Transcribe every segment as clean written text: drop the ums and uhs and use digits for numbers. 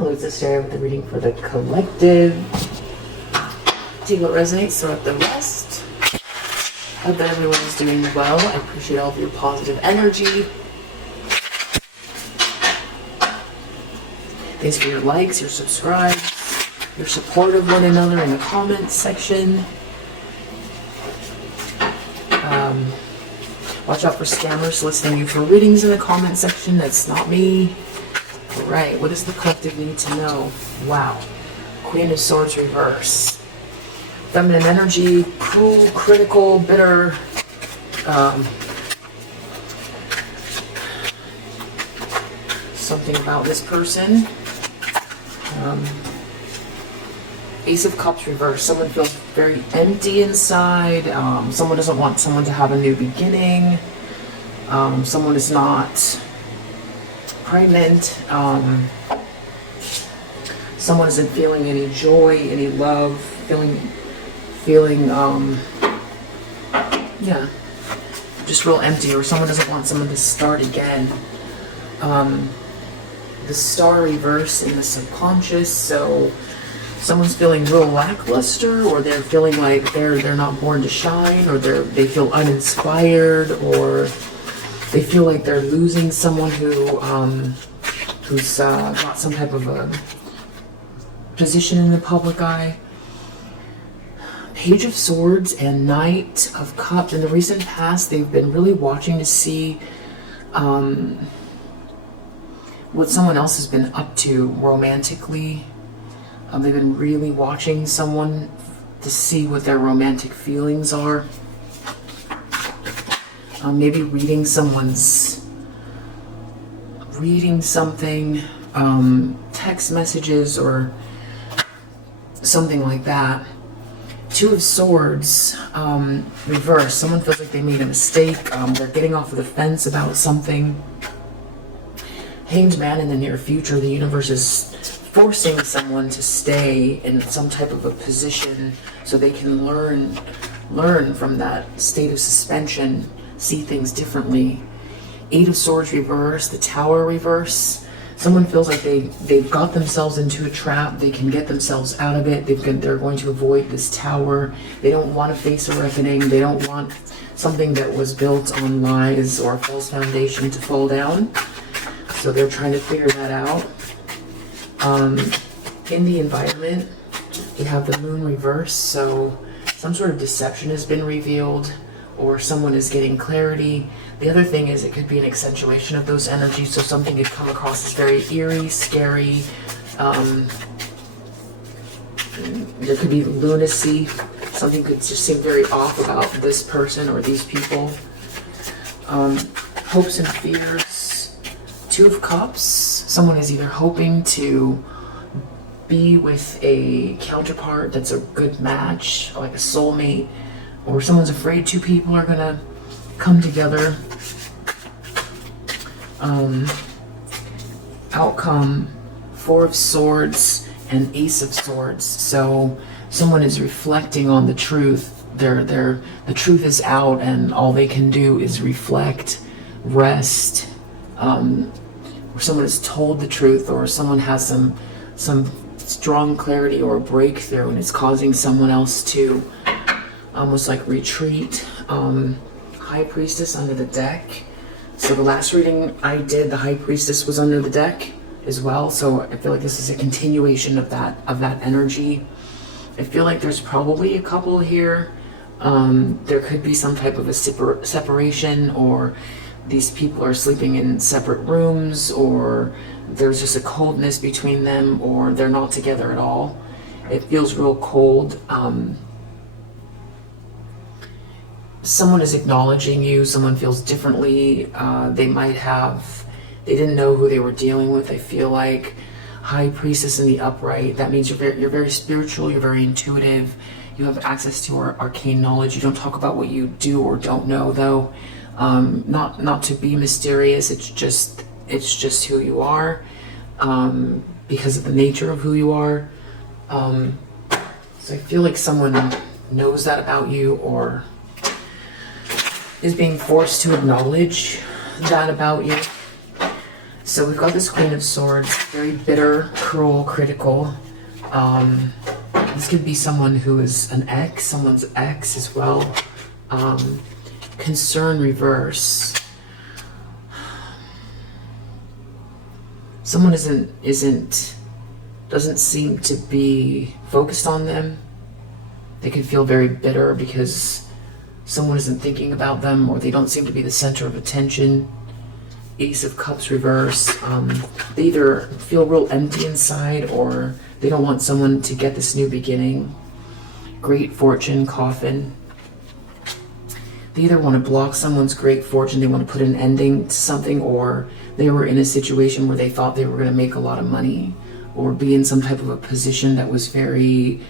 Hello, it's Sarah with the reading for the collective. See what resonates throughout the rest. Hope that everyone is doing well. I appreciate all of your positive energy. Thanks for your likes, your subscribes, your support of one another in the comments section. Watch out for scammers soliciting you for readings in the comment section. That's not me. Alright, what does the collective need to know? Wow. Queen of Swords reverse. Feminine energy, cruel, critical, bitter. Something about this person. Ace of Cups reverse. Someone feels very empty inside. Someone doesn't want someone to have a new beginning. Someone is not pregnant. Someone isn't feeling any joy, any love, feeling yeah, just real empty, or someone doesn't want someone to start again. The Star reverse in the subconscious, so someone's feeling real lackluster, or they're feeling like they're not born to shine, or they feel uninspired, or they feel like they're losing someone who's got some type of a position in the public eye. Page of Swords and Knight of Cups. In the recent past, they've been really watching to see what someone else has been up to romantically. They've been really watching someone to see what their romantic feelings are. Maybe reading something, text messages or something like that. Two of Swords, reverse. Someone feels like they made a mistake. They're getting off of the fence about something. Hanged Man in the near future. The universe is forcing someone to stay in some type of a position so they can learn from that state of suspension, see things differently. Eight of Swords reverse, the Tower reverse. Someone feels like they've got themselves into a trap. They can get themselves out of it. They're going to avoid this tower. They don't want to face a reckoning. They don't want something that was built on lies or a false foundation to fall down. So they're trying to figure that out. In the environment, we have the Moon reverse. So some sort of deception has been revealed, or someone is getting clarity. The other thing is it could be an accentuation of those energies, so something could come across as very eerie, scary. There could be lunacy. Something could just seem very off about this person or these people. Hopes and fears. Two of Cups. Someone is either hoping to be with a counterpart that's a good match, like a soulmate, or someone's afraid two people are gonna come together. Outcome, Four of Swords and Ace of Swords. So someone is reflecting on the truth. The truth is out, and all they can do is reflect, rest. Or someone is told the truth, or someone has some strong clarity or a breakthrough, and it's causing someone else to almost like retreat. High Priestess under the deck. So the last reading I did, the High Priestess was under the deck as well. So I feel like this is a continuation of that energy. I feel like there's probably a couple here. There could be some type of a separation, or these people are sleeping in separate rooms, or there's just a coldness between them, or they're not together at all. It feels real cold. Someone is acknowledging you. Someone feels differently. They didn't know who they were dealing with. I feel like High Priestess in the upright. That means you're very spiritual. You're very intuitive. You have access to arcane knowledge. You don't talk about what you do or don't know, though. Not to be mysterious. It's just who you are, because of the nature of who you are. So I feel like someone knows that about you, or is being forced to acknowledge that about you. So we've got this Queen of Swords, very bitter, cruel, critical. This could be someone who is an ex, someone's ex as well. Concern reverse. Someone doesn't seem to be focused on them. They can feel very bitter because someone isn't thinking about them, or they don't seem to be the center of attention. Ace of Cups reverse. They either feel real empty inside, or they don't want someone to get this new beginning. Great Fortune, Coffin. They either want to block someone's great fortune, they want to put an ending to something, or they were in a situation where they thought they were going to make a lot of money, or be in some type of a position that was very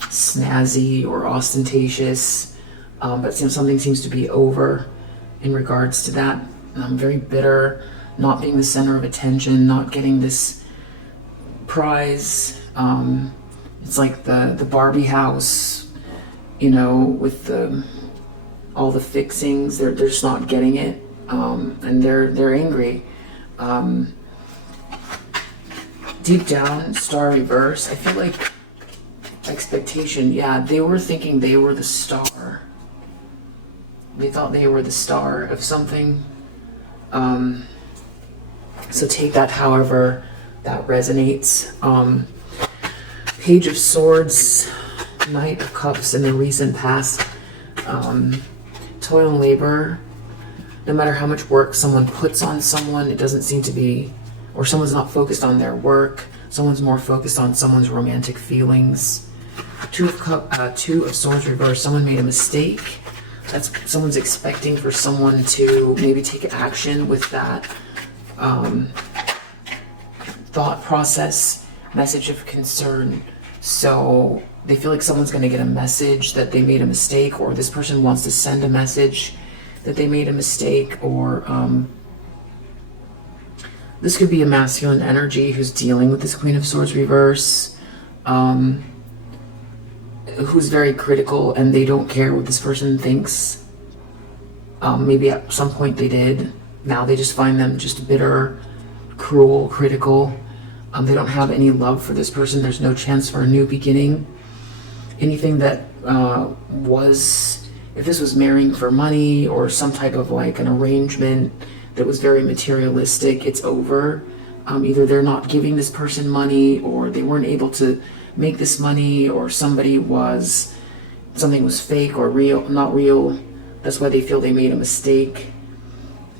snazzy or ostentatious, but something seems to be over in regards to that. Very bitter, not being the center of attention, not getting this prize. It's like the Barbie house, you know, with all the fixings. They're just not getting it, and they're angry. Deep down, Star reverse. I feel like expectation. Yeah, they were thinking they were the star. They thought they were the star of something. So take that however that resonates. Page of Swords, Knight of Cups in the recent past. Toil and labor. No matter how much work someone puts on someone, it doesn't seem to be, or someone's not focused on their work. Someone's more focused on someone's romantic feelings. Two of Swords reverse. Someone made a mistake. That's someone's expecting for someone to maybe take action with that thought process, message of concern. So they feel like someone's going to get a message that they made a mistake, or this person wants to send a message that they made a mistake, or this could be a masculine energy who's dealing with this Queen of Swords reverse, who's very critical and they don't care what this person thinks. Maybe at some point they did. Now they just find them just bitter, cruel, critical. They don't have any love for this person. There's no chance for a new beginning. Anything that was, if this was marrying for money or some type of like an arrangement that was very materialistic, it's over. Either they're not giving this person money, or they weren't able to make this money, or something was fake or real, not real. That's why they feel they made a mistake.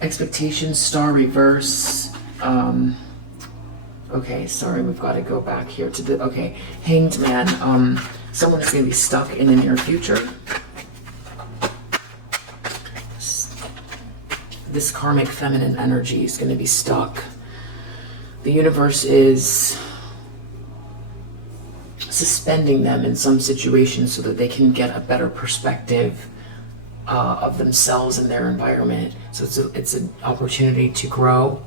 Expectations, Star reverse. Okay, sorry, we've got to go back here to the, okay, Hanged Man. Someone is going to be stuck in the near future. This karmic feminine energy is going to be stuck. The universe is suspending them in some situations so that they can get a better perspective of themselves and their environment. So it's an opportunity to grow.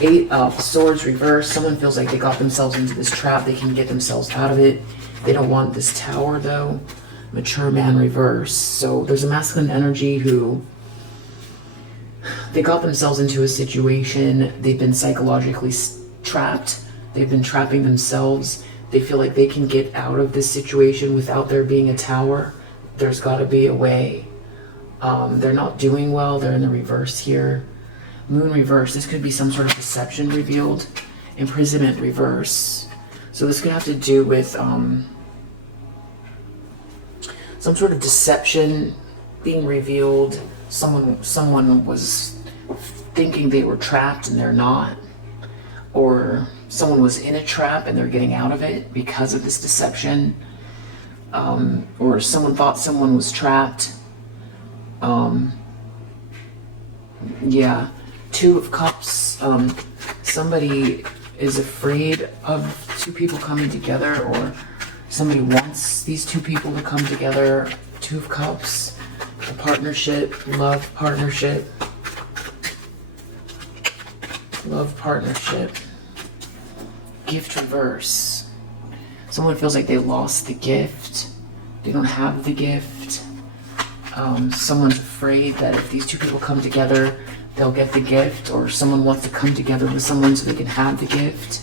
Eight of Swords reverse. Someone feels like they got themselves into this trap. They can get themselves out of it. They don't want this tower though. Mature Man reverse. So there's a masculine energy who they got themselves into a situation. They've been psychologically trapped. They've been trapping themselves. They feel like they can get out of this situation without there being a tower. There's got to be a way. They're not doing well. They're in the reverse here. Moon reverse. This could be some sort of deception revealed. Imprisonment reverse. So this could have to do with some sort of deception being revealed. Someone was thinking they were trapped and they're not. Or someone was in a trap and they're getting out of it because of this deception. Or someone thought someone was trapped. Yeah. Two of Cups. Somebody is afraid of two people coming together, or somebody wants these two people to come together. Two of Cups. A partnership. Love partnership. Love partnership. Gift reverse. Someone feels like they lost the gift. They don't have the gift. Someone's afraid that if these two people come together, they'll get the gift, or someone wants to come together with someone so they can have the gift.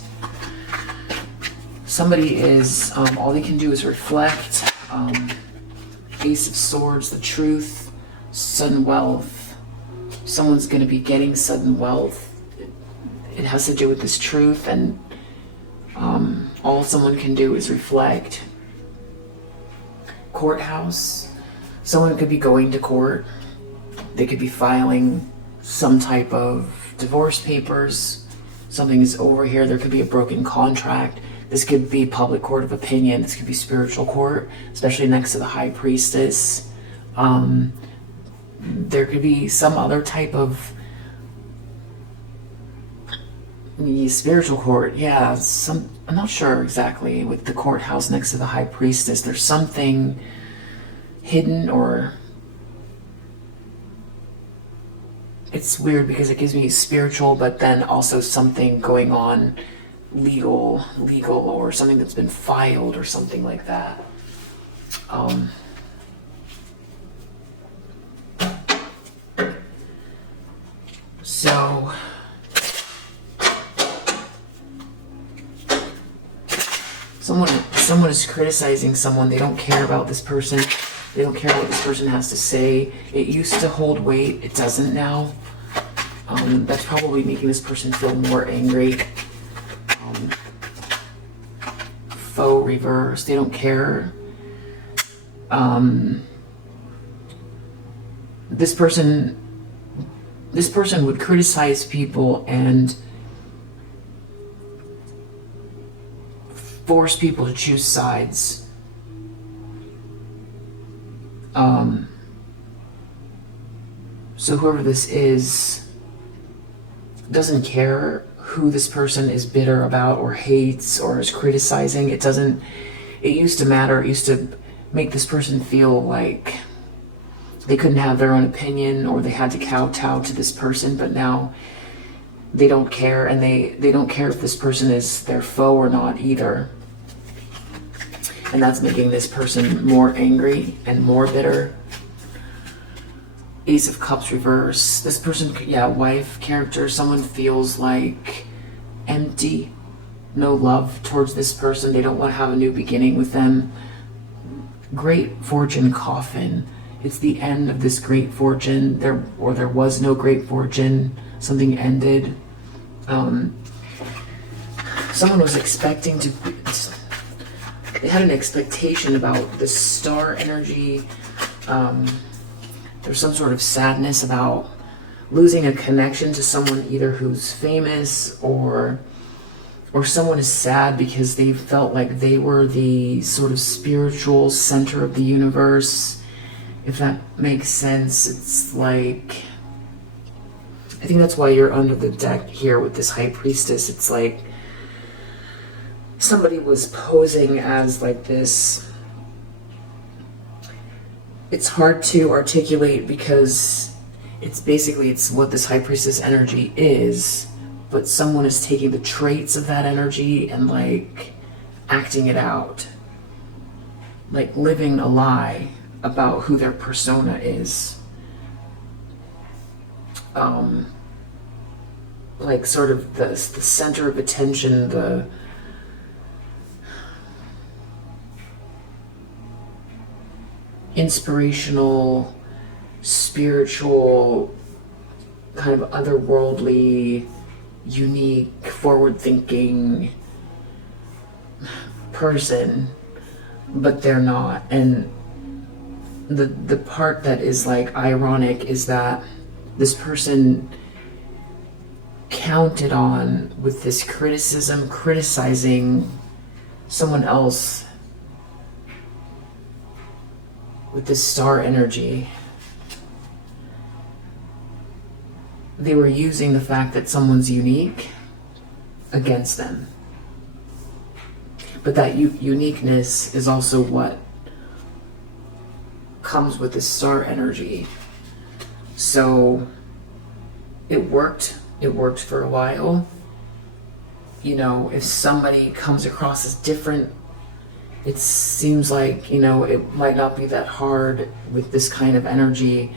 Somebody is, all they can do is reflect. Ace of Swords, the truth, sudden wealth. Someone's going to be getting sudden wealth. It has to do with this truth, and all someone can do is reflect. Courthouse. Someone could be going to court. They could be filing some type of divorce papers. Something is over here. There could be a broken contract. This could be public court of opinion. This could be spiritual court, especially next to the high priestess. There could be some other type of spiritual court. Yeah, I'm not sure exactly. With the courthouse next to the high priestess, there's something hidden, or it's weird because it gives me spiritual, but then also something going on legal, or something that's been filed or something like that. So someone is criticizing someone. They don't care about this person. They don't care what this person has to say. It used to hold weight. It doesn't now. That's probably making this person feel more angry. Faux reverse. They don't care. This person would criticize people and force people to choose sides. So whoever this is doesn't care who this person is bitter about or hates or is criticizing. It used to matter. It used to make this person feel like they couldn't have their own opinion, or they had to kowtow to this person, but now they don't care, and they don't care if this person is their foe or not either. And that's making this person more angry and more bitter. Ace of Cups reverse. This person, wife character, someone feels like empty, no love towards this person. They don't want to have a new beginning with them. Great fortune coffin. It's the end of this great fortune. There was no great fortune. Something ended. Someone was expecting to. They had an expectation about the star energy. There's some sort of sadness about losing a connection to someone, either who's famous or someone is sad because they felt like they were the sort of spiritual center of the universe. If that makes sense, it's like, I think that's why you're under the deck here with this high priestess. It's like somebody was posing as like this. It's hard to articulate because it's what this high priestess energy is, but someone is taking the traits of that energy and like acting it out, like living a lie about who their persona is. Like sort of the center of attention, the inspirational, spiritual, kind of otherworldly, unique, forward-thinking person, but they're not. And the part that is like ironic is that this person counted on with this criticism, criticizing someone else with this star energy. They were using the fact that someone's unique against them. But that uniqueness is also what comes with this star energy. So it worked. It worked for a while. You know, if somebody comes across as different it seems like, it might not be that hard with this kind of energy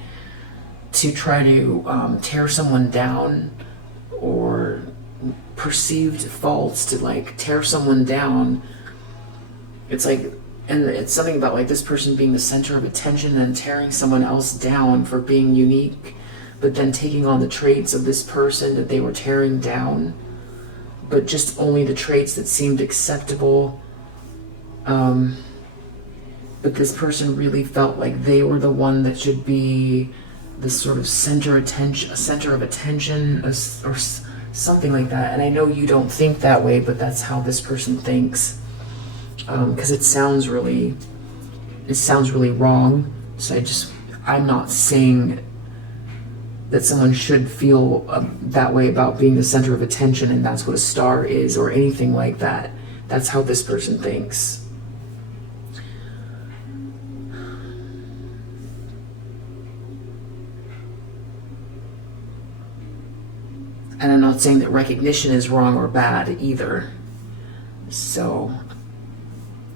to try to tear someone down, or perceived faults to like tear someone down. It's like, and it's something about like this person being the center of attention and tearing someone else down for being unique, but then taking on the traits of this person that they were tearing down, but just only the traits that seemed acceptable. But this person really felt like they were the one that should be the sort of center of attention, or something like that. And I know you don't think that way, but that's how this person thinks. Because it sounds really wrong. So I'm not saying that someone should feel that way about being the center of attention, and that's what a star is, or anything like that. That's how this person thinks. And I'm not saying that recognition is wrong or bad either. So,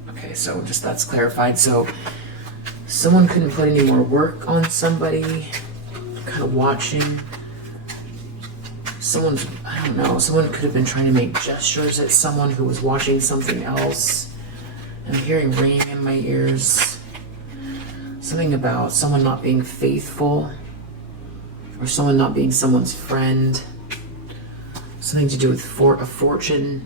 okay, so just that's clarified. So someone couldn't put any more work on somebody, kind of watching. Someone could have been trying to make gestures at someone who was watching something else. I'm hearing ringing in my ears. Something about someone not being faithful, or someone not being someone's friend. Something to do with a fortune.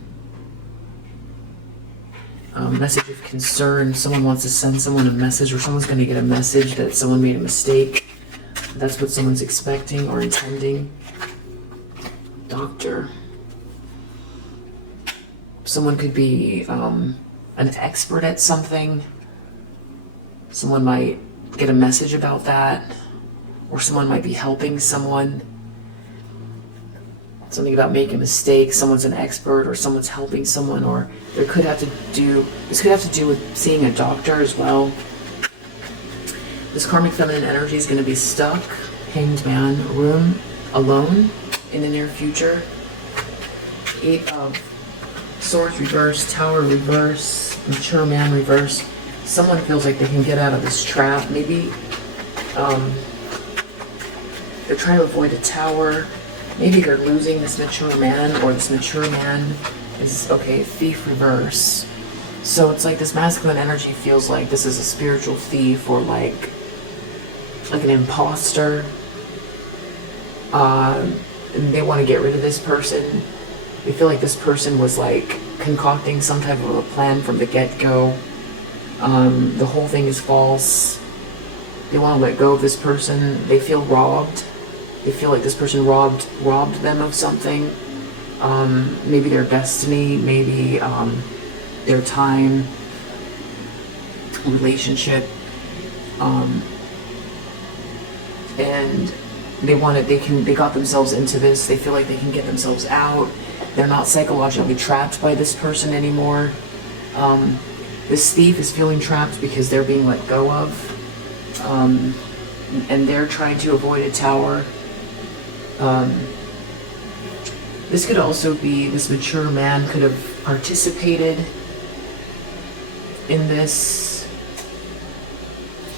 Message of concern. Someone wants to send someone a message, or someone's going to get a message that someone made a mistake. That's what someone's expecting or intending. Doctor. Someone could be an expert at something. Someone might get a message about that, or someone might be helping someone. Something about making a mistake. Someone's an expert, or someone's helping someone, or this could have to do with seeing a doctor as well. This karmic feminine energy is going to be stuck, hanged man, room, alone in the near future. 8 of Swords reverse, Tower reverse, Mature man reverse. Someone feels like they can get out of this trap. Maybe they're trying to avoid a tower. Maybe they're losing this mature man, or this mature man is, okay, Thief reverse. So it's like this masculine energy feels like this is a spiritual thief, or like an imposter. And they want to get rid of this person. They feel like this person was like concocting some type of a plan from the get-go. The whole thing is false. They want to let go of this person. They feel robbed. They feel like this person robbed them of something. Maybe their destiny, maybe their time, relationship. And they got themselves into this. They feel like they can get themselves out. They're not psychologically trapped by this person anymore. This thief is feeling trapped because they're being let go of. And they're trying to avoid a tower. This could also be, this mature man could have participated in this,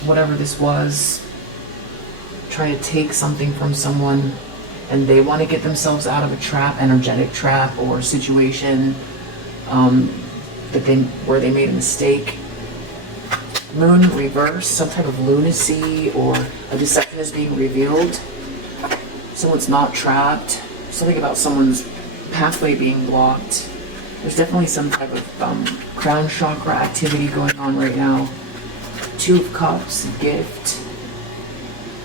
whatever this was, trying to take something from someone, and they want to get themselves out of a trap, energetic trap or situation where they made a mistake. Moon reverse, some type of lunacy, or a deception is being revealed. Someone's not trapped. Something about someone's pathway being blocked. There's definitely some type of crown chakra activity going on right now. 2 of Cups, gift,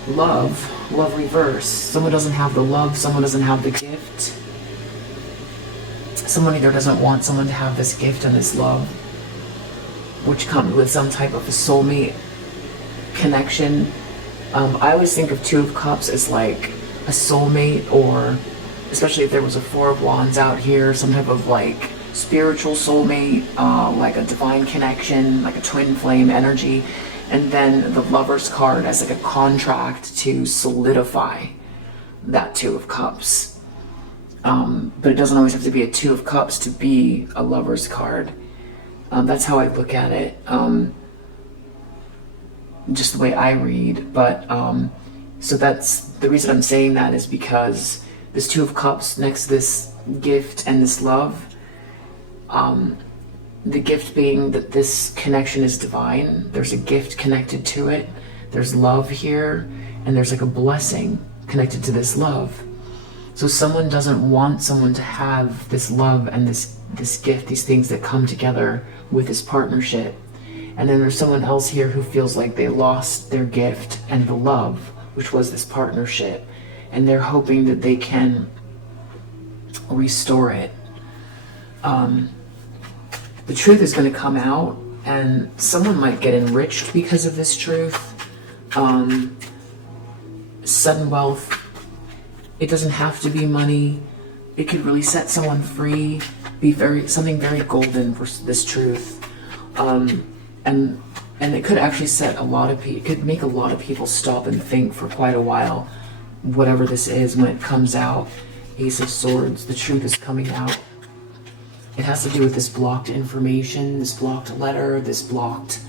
love reverse. Someone doesn't have the love, someone doesn't have the gift. Someone either doesn't want someone to have this gift and this love, which comes with some type of a soulmate connection. I always think of 2 of Cups as like a soulmate, or especially if there was a 4 of Wands out here, some type of like spiritual soulmate, like a divine connection, like a twin flame energy. And then the Lover's card as like a contract to solidify that 2 of Cups. But it doesn't always have to be a 2 of Cups to be a Lover's card. That's how I look at it. Just the way I read. But so that's the reason I'm saying that, is because this Two of Cups next to this gift and this love, the gift being that this connection is divine. There's a gift connected to it. There's love here, and there's like a blessing connected to this love. So someone doesn't want someone to have this love and this gift, these things that come together with this partnership. And then there's someone else here who feels like they lost their gift and the love, which was this partnership. And they're hoping that they can restore it. The truth is going to come out, and someone might get enriched because of this truth. Sudden wealth. It doesn't have to be money. It could really set someone free, be something very golden for this truth. And it could actually set a lot of people, it could make a lot of people stop and think for quite a while, whatever this is, when it comes out. Ace of Swords, the truth is coming out. It has to do with this blocked information, this blocked letter, this blocked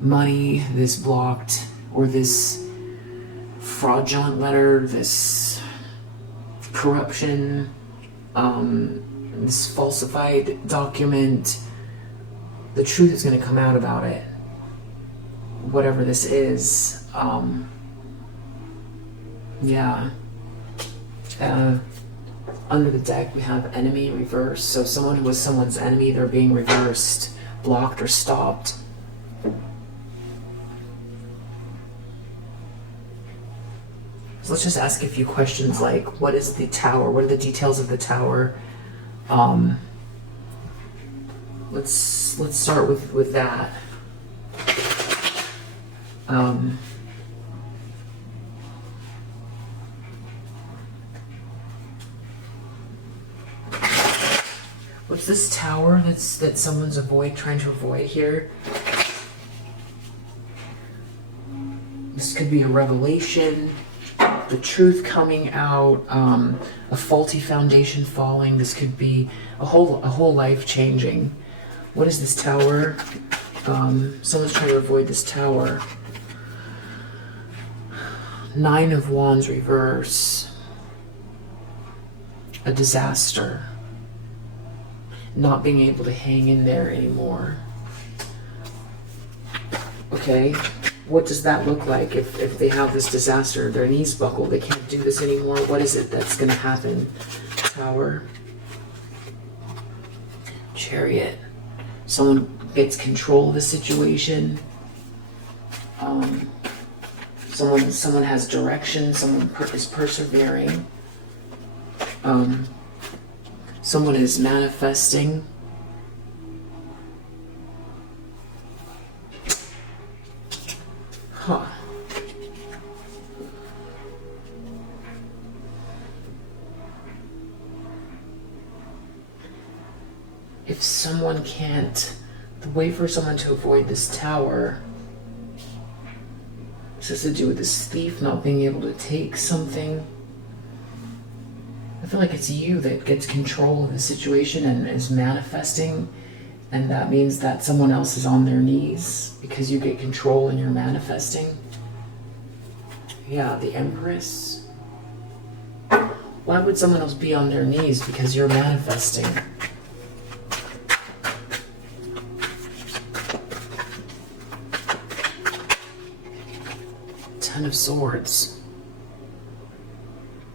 money, this blocked, or this fraudulent letter, this corruption, this falsified document. The truth is going to come out about it, whatever this is. Under the deck we have enemy reverse. So someone who was someone's enemy, they're being reversed, blocked, or stopped. So let's just ask a few questions like, what is the tower? What are the details of the tower? Let's start with that. What's this tower that someone's trying to avoid here? This could be a revelation, the truth coming out, a faulty foundation falling. This could be a whole life changing. What is this tower? Someone's trying to avoid this tower. Nine of Wands reverse. A disaster. Not being able to hang in there anymore. Okay, what does that look like if they have this disaster? Their knees buckle, they can't do this anymore. What is it that's going to happen? Tower. Chariot. Someone gets control of the situation. Someone has direction. Someone is persevering. Someone is manifesting. Huh. If someone can't, the way for someone to avoid this tower, this has to do with this thief not being able to take something. I feel like it's you that gets control of the situation and is manifesting, and that means that someone else is on their knees because you get control and you're manifesting. Yeah, the Empress. Why would someone else be on their knees? Because you're manifesting. Ten of Swords.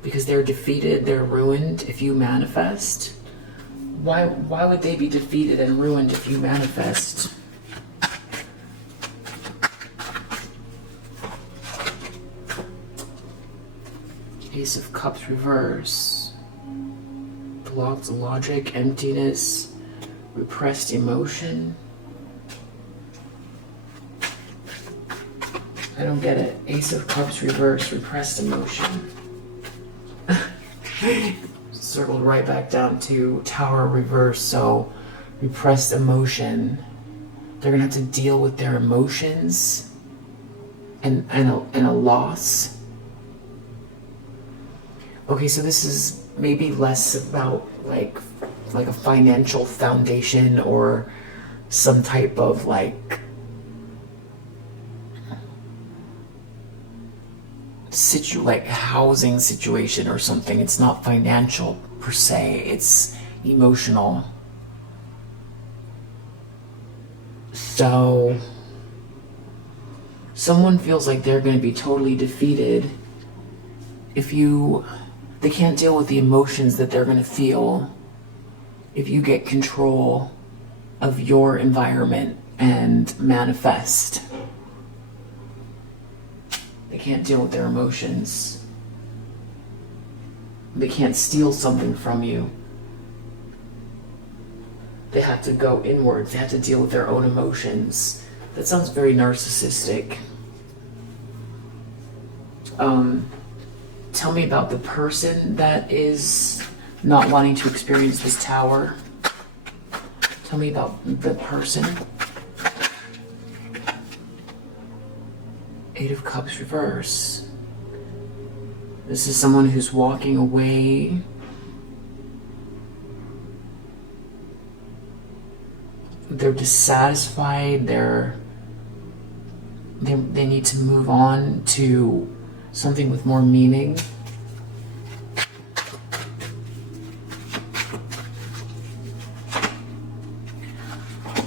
Because they're defeated, they're ruined if you manifest. Why would they be defeated and ruined if you manifest? Ace of Cups reverse. Blocked logic, emptiness, repressed emotion. I don't get it. Ace of Cups reverse, repressed emotion. Circled right back down to Tower reverse. So repressed emotion. They're gonna have to deal with their emotions and a loss. Okay, so this is maybe less about like a financial foundation or some type of like housing situation or something. It's not financial per se, it's emotional. So someone feels like they're going to be totally defeated if they can't deal with the emotions that they're going to feel if you get control of your environment and manifest. They can't deal with their emotions. They can't steal something from you. They have to go inwards. They have to deal with their own emotions. That sounds very narcissistic. Tell me about the person that is not wanting to experience this tower. Tell me about the person. Eight of Cups reverse. This is someone who's walking away. They're dissatisfied. They need to move on to something with more meaning.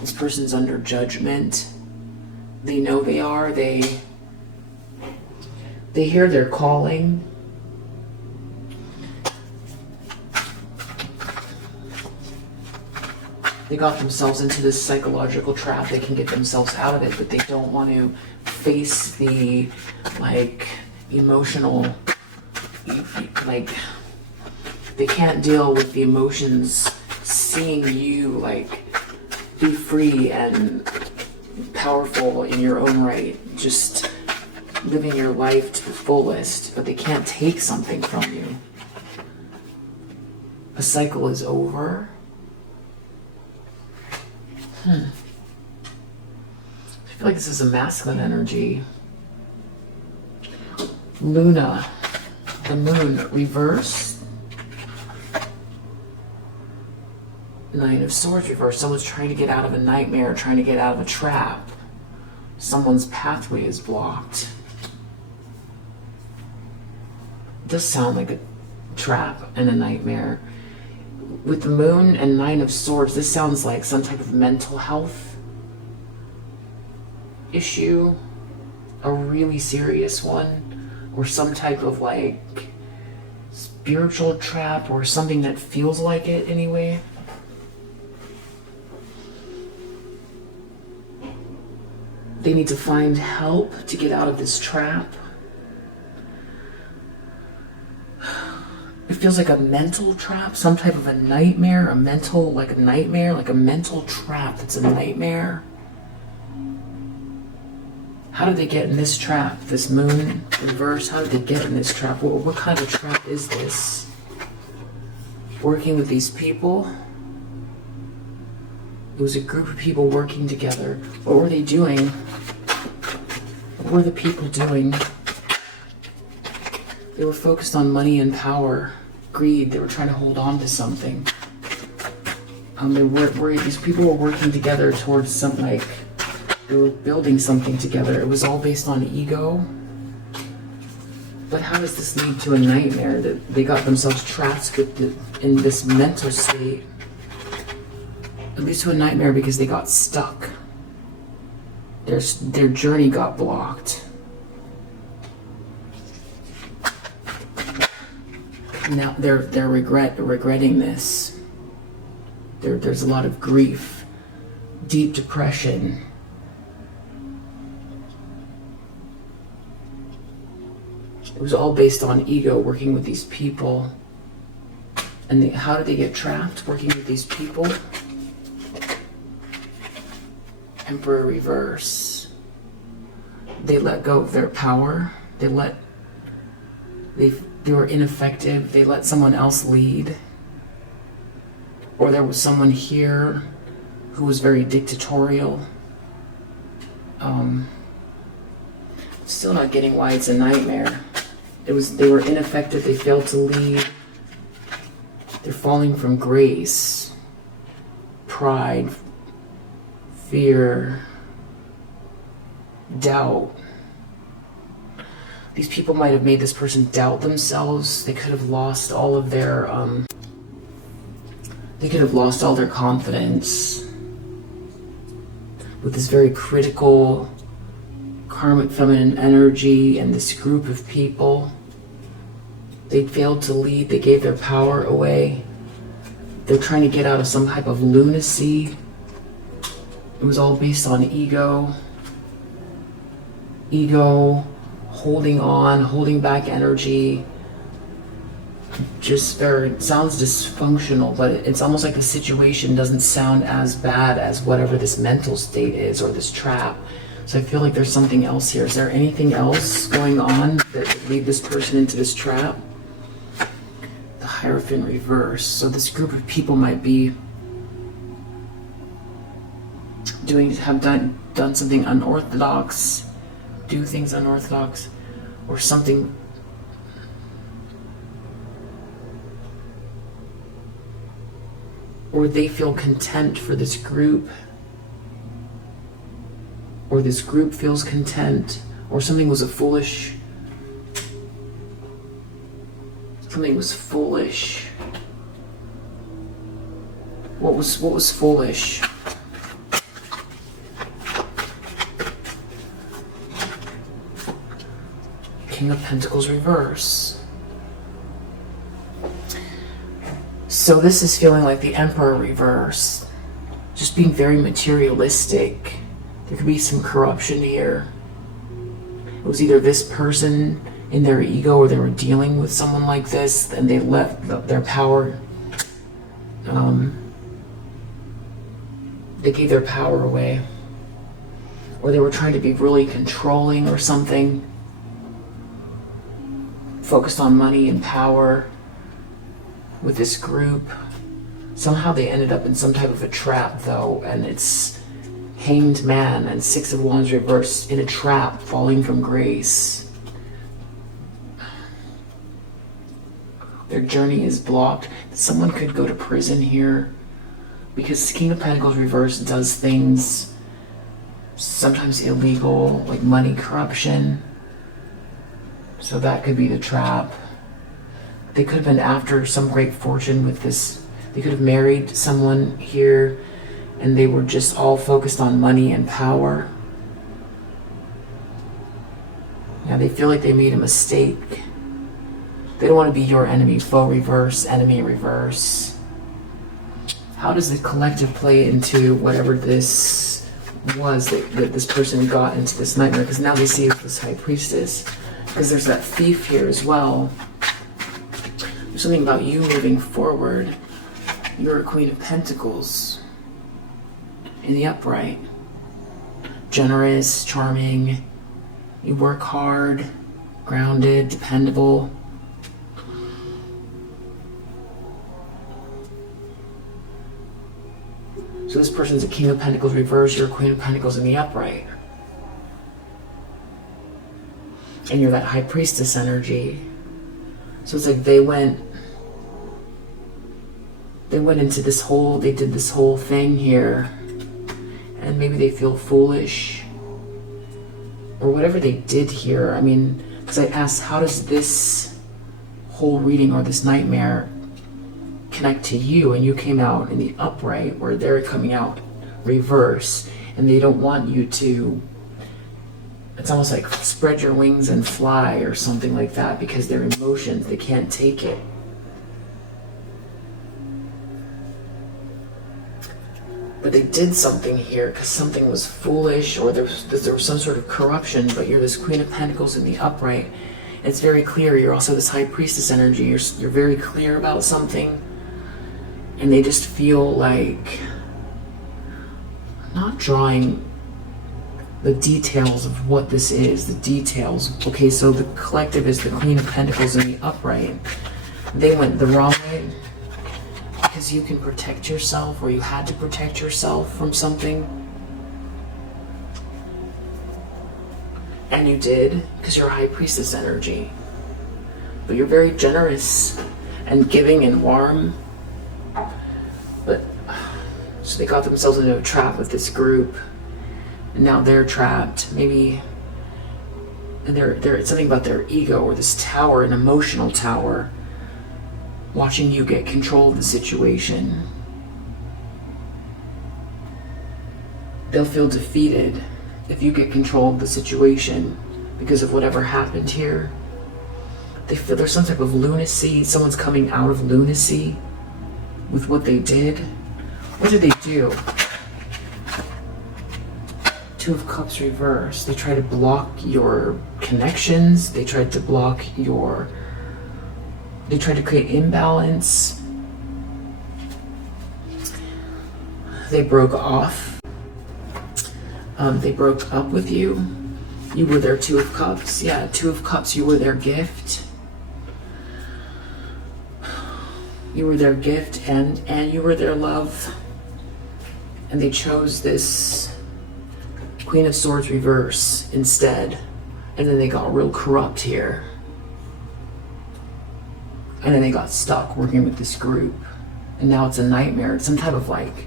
This person's under judgment. They know they are. They hear their calling. They got themselves into this psychological trap. They can get themselves out of it, but they don't want to face the emotional, they can't deal with the emotions, seeing you be free and powerful in your own right, just living your life to the fullest, but they can't take something from you. A cycle is over. I feel like this is a masculine energy. Luna, the moon, reverse. Nine of Swords, reverse. Someone's trying to get out of a nightmare, trying to get out of a trap. Someone's pathway is blocked. It does sound like a trap and a nightmare. With the moon and Nine of Swords, this sounds like some type of mental health issue, a really serious one, or some type of spiritual trap, or something that feels like it anyway. They need to find help to get out of this trap. It feels like a mental trap, some type of a nightmare, a mental trap that's a nightmare. How did they get in this trap? This moon reverse, how did they get in this trap? What kind of trap is this? Working with these people. It was a group of people working together. What were they doing? What were the people doing? They were focused on money and power, greed. They were trying to hold on to something. These people were working together towards something, they were building something together. It was all based on ego. But how does this lead to a nightmare that they got themselves trapped in this mental state? It leads to a nightmare because they got stuck. Their journey got blocked. Now they're regretting this. There's a lot of grief, deep depression. It was all based on ego, working with these people. And how did they get trapped working with these people? Emperor reverse. They let go of their power. They were ineffective. They let someone else lead. Or there was someone here who was very dictatorial. Still not getting why it's a nightmare. They were ineffective. They failed to lead. They're falling from grace, pride, fear, doubt. These people might have made this person doubt themselves. They could have lost all of their, confidence with this very critical karmic feminine energy and this group of people. They failed to lead. They gave their power away. They're trying to get out of some type of lunacy. It was all based on ego. Ego, holding on, holding back energy. Just very, sounds dysfunctional, but it's almost like the situation doesn't sound as bad as whatever this mental state is or this trap. So I feel like there's something else here. Is there anything else going on that would lead this person into this trap? The Hierophant reverse. So this group of people might be have done something unorthodox, do things unorthodox, or something. Or they feel content for this group, or this group feels content, or something was foolish. What was foolish? King of Pentacles reverse. So this is feeling like the Emperor reverse. Just being very materialistic. There could be some corruption here. It was either this person in their ego, or they were dealing with someone like this and they left their power. They gave their power away. Or they were trying to be really controlling or something. Focused on money and power with this group. Somehow they ended up in some type of a trap though, and it's Hanged Man and Six of Wands reversed in a trap, falling from grace. Their journey is blocked. Someone could go to prison here because King of Pentacles reversed does things sometimes illegal, like money corruption. So that could be the trap. They could have been after some great fortune with this. They could have married someone here and they were just all focused on money and power. Yeah, they feel like they made a mistake. They don't want to be your enemy. Foe reverse, enemy reverse. How does the collective play into whatever this was that this person got into this nightmare? Because now they see this High Priestess. Because there's that Thief here as well. There's something about you moving forward. You're a Queen of Pentacles in the upright. Generous, charming. You work hard, grounded, dependable. So this person's a King of Pentacles reverse, you're a Queen of Pentacles in the upright. And you're that High Priestess energy. So it's like they went into this whole, they did this whole thing here. And maybe they feel foolish. Or whatever they did here. I mean, because I asked, how does this whole reading or this nightmare connect to you? And you came out in the upright, where they're coming out reverse. And they don't want you to, it's almost like spread your wings and fly or something like that, because their emotions, they can't take it. But they did something here because something was foolish, or there was some sort of corruption, but you're this Queen of Pentacles in the upright. It's very clear. You're also this High Priestess energy. You're very clear about something, and they just feel like not drawing the details of what this is, the details. Okay, so the collective is the Queen of Pentacles in the upright. They went the wrong way because you can protect yourself, or you had to protect yourself from something. And you did, because you're a High Priestess energy. But you're very generous and giving and warm. But So they got themselves into a trap with this group, and now they're trapped. Maybe, and it's something about their ego or this tower, an emotional tower, watching you get control of the situation. They'll feel defeated if you get control of the situation because of whatever happened here. They feel there's some type of lunacy. Someone's coming out of lunacy with what they did. What did they do? Two of Cups reverse. They try to block your connections. They tried to block your... They tried to create imbalance. They broke off. They broke up with you. You were their Two of Cups. Yeah, Two of Cups, you were their gift. You were their gift and you were their love. And they chose this Queen of Swords reverse instead. And then they got real corrupt here. And then they got stuck working with this group. And now it's a nightmare. It's some type of like,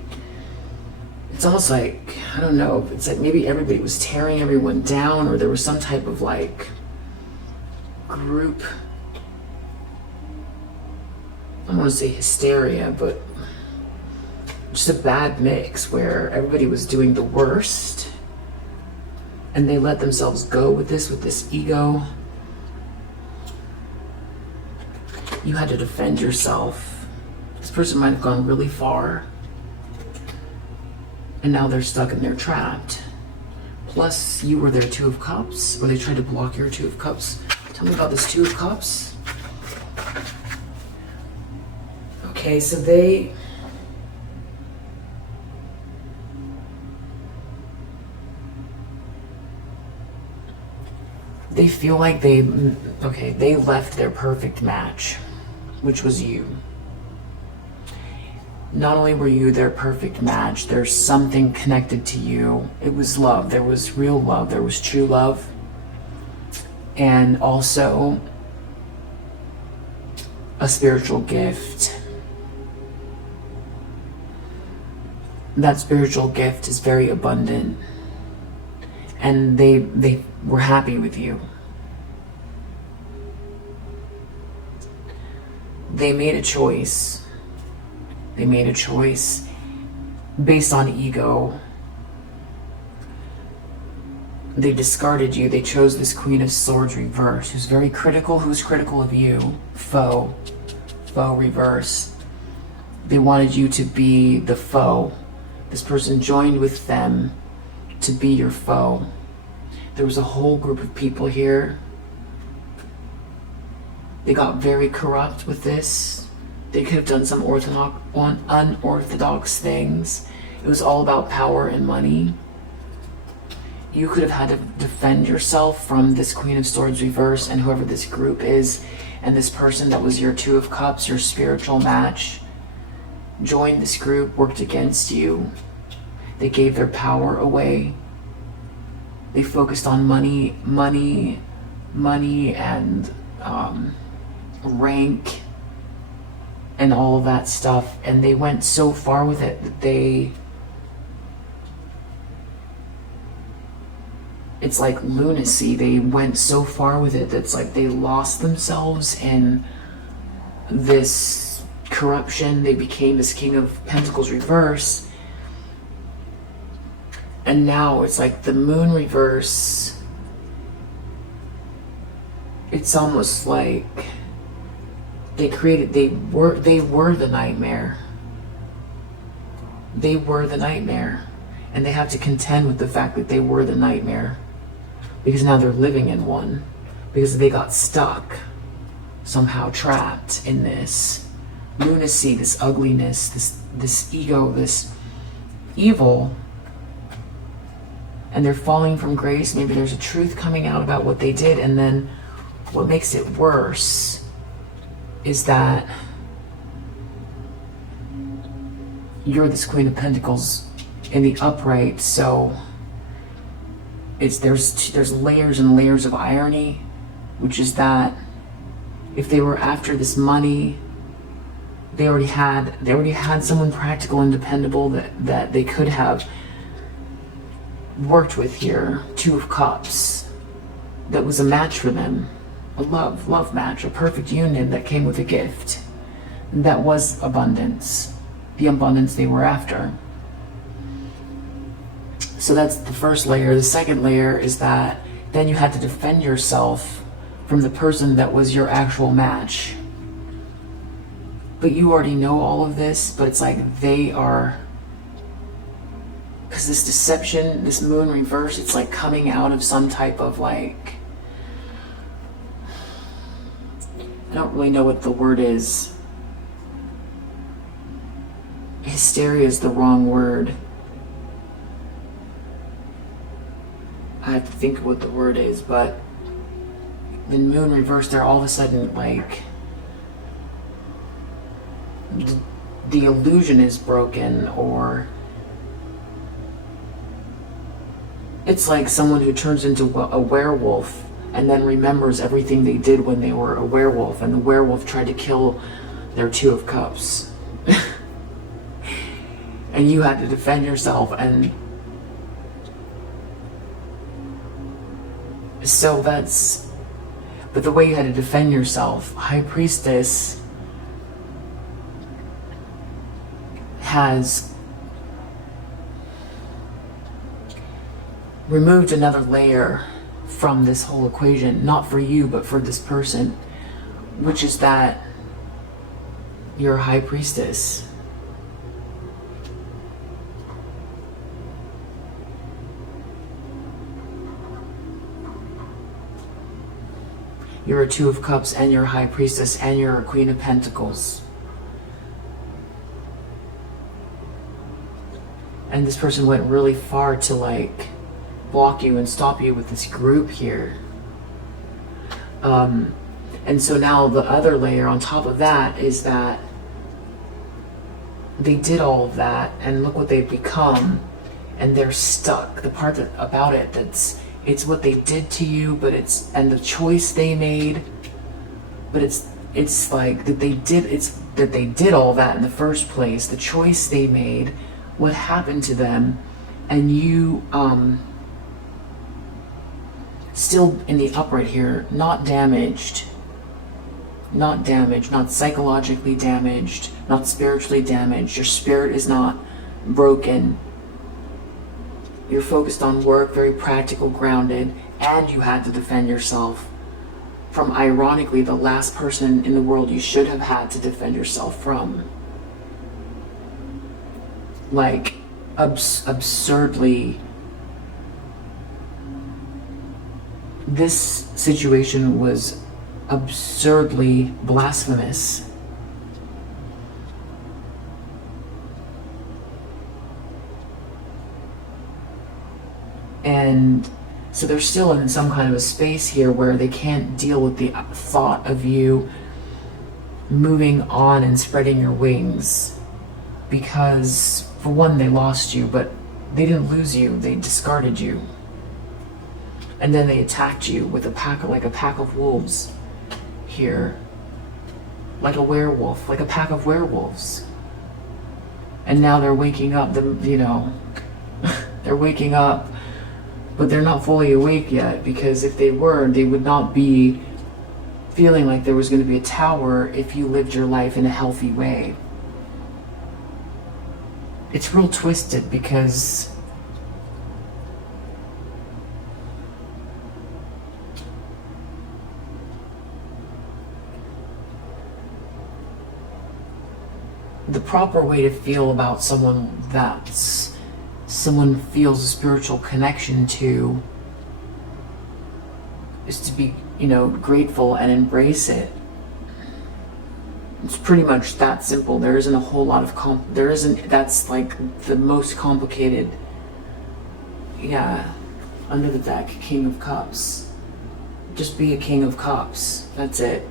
it's almost like, I don't know, it's like maybe everybody was tearing everyone down, or there was some type of like group, I don't want to say hysteria, but just a bad mix where everybody was doing the worst and they let themselves go with this ego. You had to defend yourself. This person might have gone really far and now they're stuck and they're trapped. Plus you were their Two of Cups, or they tried to block your Two of Cups. Tell me about this Two of Cups. Okay, so they feel like they left their perfect match, which was you. Not only were you their perfect match, there's something connected to you. It was love. There was real love. There was true love. And also a spiritual gift. That spiritual gift is very abundant. And they were happy with you. They made a choice. They made a choice based on ego. They discarded you. They chose this Queen of Swords reverse, who's very critical. Who's critical of you? Foe. Foe reverse. They wanted you to be the foe. This person joined with them to be your foe. There was a whole group of people here. They got very corrupt with this. They could have done some unorthodox things. It was all about power and money. You could have had to defend yourself from this Queen of Swords reverse and whoever this group is, and this person that was your Two of Cups, your spiritual match, joined this group, worked against you. They gave their power away. They focused on money and rank and all of that stuff, and they went so far with it that it's like lunacy. They went so far with it that's like they lost themselves in this corruption. They became this King of Pentacles reverse, and now it's like the Moon reverse. It's almost like they were the nightmare. They were the nightmare. And they have to contend with the fact that they were the nightmare. Because now they're living in one. Because they got stuck. Somehow trapped in this lunacy, this ugliness, this ego, this evil. And they're falling from grace. Maybe there's a truth coming out about what they did. And then what makes it worse is that you're this Queen of Pentacles in the upright, so there's layers and layers of irony, which is that if they were after this money, They already had someone practical and dependable that they could have worked with here. Two of Cups. That was a match for them. A love match, a perfect union that came with a gift. That was abundance. The abundance they were after. So that's the first layer. The second layer is that then you had to defend yourself from the person that was your actual match. But you already know all of this, but it's like they are, because this deception, this moon reverse, it's like coming out of some type of like, I don't really know what the word is. Hysteria is the wrong word. I have to think of what the word is, but the moon reverse, they're all of a sudden like, the illusion is broken, or it's like someone who turns into a werewolf and then remembers everything they did when they were a werewolf, and the werewolf tried to kill their Two of Cups. And you had to defend yourself, and so that's, but the way you had to defend yourself, High Priestess has removed another layer from this whole equation, not for you, but for this person, which is that you're a High Priestess. You're a Two of Cups, and you're a High Priestess, and you're a Queen of Pentacles. And this person went really far to like block you and stop you with this group here. And so now the other layer on top of that is that they did all of that, and look what they've become, and they're stuck. The part about it it's what they did to you, but it's, and the choice they made, but it's like that they did all that in the first place, the choice they made, what happened to them, and you still in the upright here, not damaged, not psychologically damaged, not spiritually damaged. Your spirit is not broken. You're focused on work, very practical, grounded, and you had to defend yourself from, ironically, the last person in the world you should have had to defend yourself from. Like, absurdly. This situation was absurdly blasphemous. And so they're still in some kind of a space here where they can't deal with the thought of you moving on and spreading your wings, because for one, they lost you, but they didn't lose you, they discarded you. And then they attacked you with a pack of wolves here, like a werewolf, like a pack of werewolves. And now they're waking up, they're waking up, but they're not fully awake yet, because if they were, they would not be feeling like there was going to be a tower if you lived your life in a healthy way. It's real twisted, because the proper way to feel about someone that's someone feels a spiritual connection to is to be, grateful and embrace it. It's pretty much that simple. There isn't a whole lot of that's like the most complicated. Yeah, under the deck, King of Cups. Just be a King of Cups. That's it.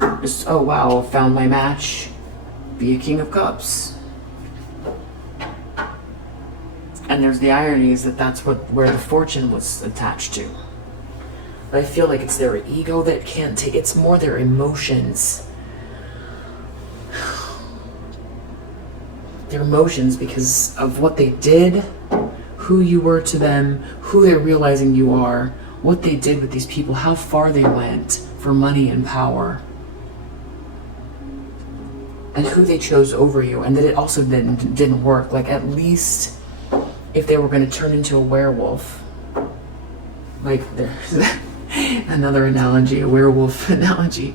Just, oh wow, found my match. Be a King of Cups. And there's the irony is that that's where the fortune was attached to. But I feel like it's their ego that can't take, it's more their emotions. their emotions because of what they did, who you were to them, who they're realizing you are, what they did with these people, how far they went for money and power, and who they chose over you, and that it also didn't work. Like, at least if they were going to turn into a werewolf, like, there's another analogy, a werewolf analogy.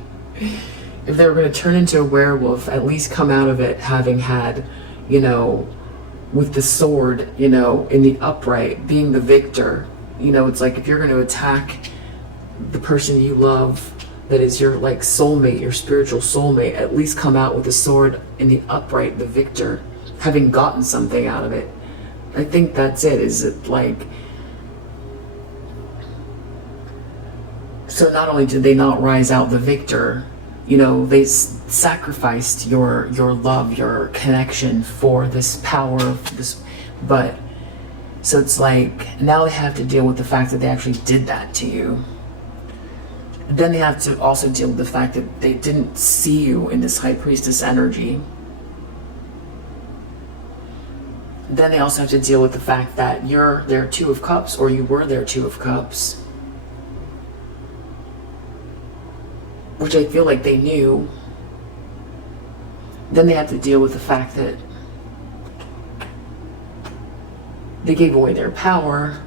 If they were going to turn into a werewolf, at least come out of it having had, you know, with the sword, you know, in the upright, being the victor. You know, it's like if you're going to attack the person you love, that is your, like, soulmate, your spiritual soulmate, at least come out with the sword in the upright, the victor, having gotten something out of it. I think that's it, is it like, so not only did they not rise out the victor, you know, they sacrificed your love, your connection for this power of this, but, so it's like, now they have to deal with the fact that they actually did that to you. Then they have to also deal with the fact that they didn't see you in this high priestess energy. Then they also have to deal with the fact that you're their Two of Cups, or you were their Two of Cups, which I feel like they knew. Then they have to deal with the fact that they gave away their power,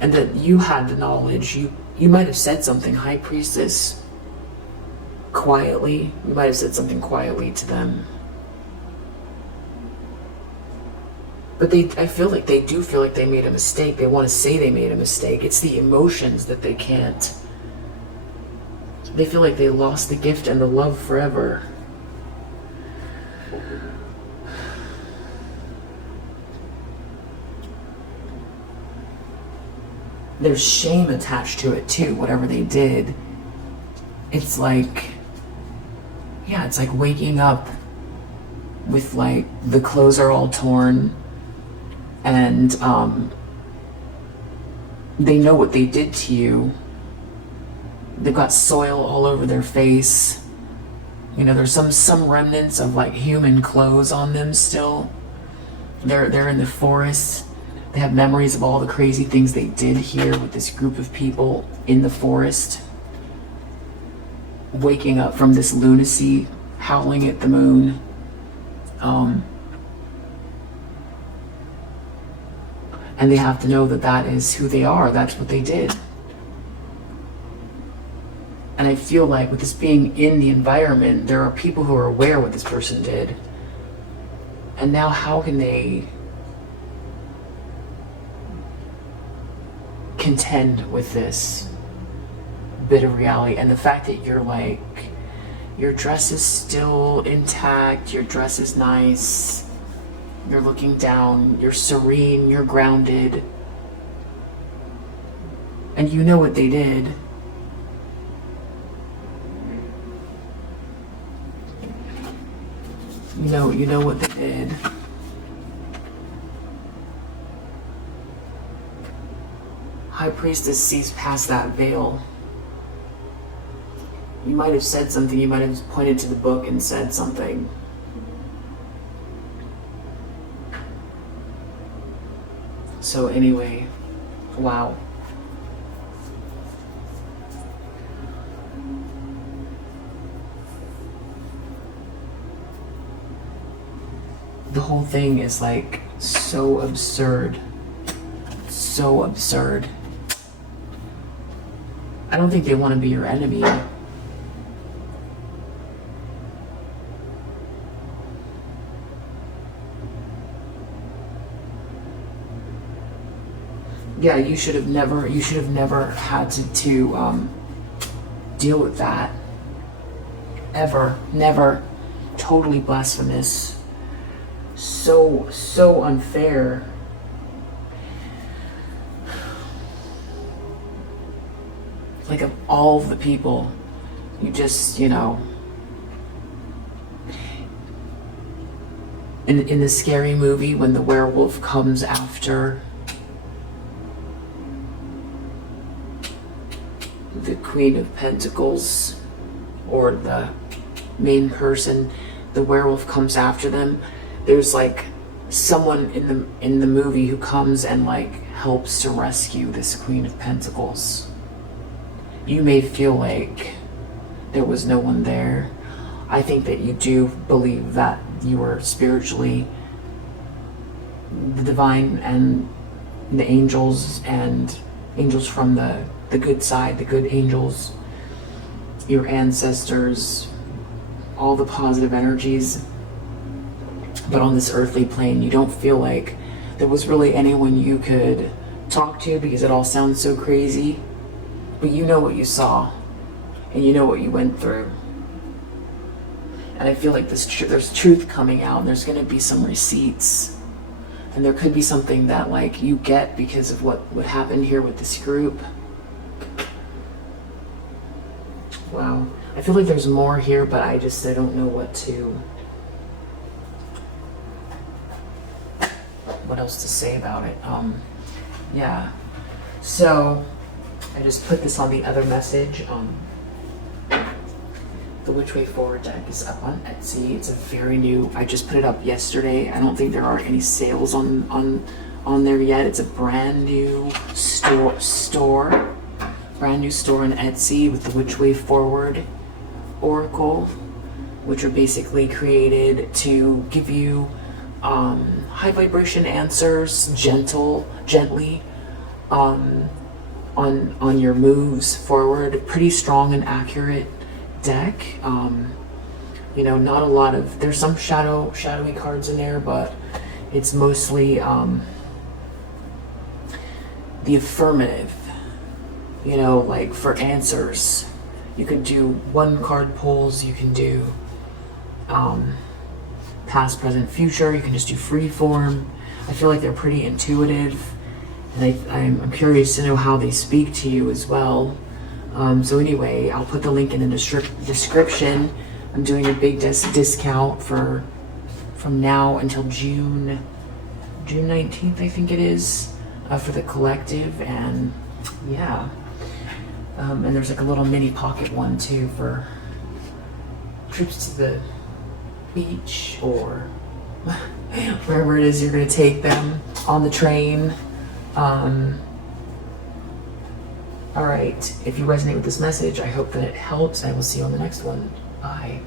and that you had the knowledge. You might have said something, High Priestess, quietly. You might have said something quietly to them. But I feel like they do feel like they made a mistake. They want to say they made a mistake. It's the emotions that they can't. They feel like they lost the gift and the love forever. There's shame attached to it too, whatever they did. It's like, yeah, it's like waking up with, like, the clothes are all torn, and they know what they did to you. They've got soil all over their face. You know, there's some remnants of, like, human clothes on them still. They're in the forest. They have memories of all the crazy things they did here with this group of people in the forest. Waking up from this lunacy, howling at the moon. And they have to know that that is who they are. That's what they did. And I feel like with this being in the environment, there are people who are aware what this person did. And now how can they contend with this bit of reality? And the fact that you're like, your dress is still intact, your dress is nice, you're looking down, you're serene, you're grounded, and you know what they did. You know what they did. High Priestess sees past that veil. You might have said something, you might have pointed to the book and said something. So anyway, wow. The whole thing is like so absurd. So absurd. I don't think they want to be your enemy. Yeah, you should have never had to deal with that. Ever. Never. Totally blasphemous. So unfair. Like, of all the people, you just, in the scary movie when the werewolf comes after the Queen of Pentacles, or the main person, the werewolf comes after them, there's like someone in the movie who comes and like helps to rescue this Queen of Pentacles. You may feel like there was no one there. I think that you do believe that you were spiritually, the divine and the angels from the good side, the good angels, your ancestors, all the positive energies. But on this earthly plane, you don't feel like there was really anyone you could talk to, because it all sounds so crazy. But you know what you saw, and you know what you went through. And I feel like there's truth coming out, and there's going to be some receipts. And there could be something that like you get because of what happened here with this group. Wow. I feel like there's more here, but I don't know what else to say about it. Yeah. So I just put this on the other message. The Which Way Forward deck is up on Etsy. It's a very new, I just put it up yesterday. I don't think there are any sales on there yet. It's a brand new store. Brand new store on Etsy with the Which Way Forward Oracle, which are basically created to give you high vibration answers, gently on your moves forward. Pretty strong and accurate deck. You know, not a lot of, there's some shadowy cards in there, but it's mostly the affirmative. You know, like for answers, you can do one card pulls, you can do past, present, future, you can just do free form. I feel like they're pretty intuitive, and I'm curious to know how they speak to you as well. So anyway, I'll put the link in the description. I'm doing a big discount from now until June 19th, I think it is, for the collective. And yeah, and there's like a little mini pocket one too for trips to the beach or wherever it is you're going to take them, on the train. All right, if you resonate with this message, I hope that it helps. I will see you on the next one. Bye.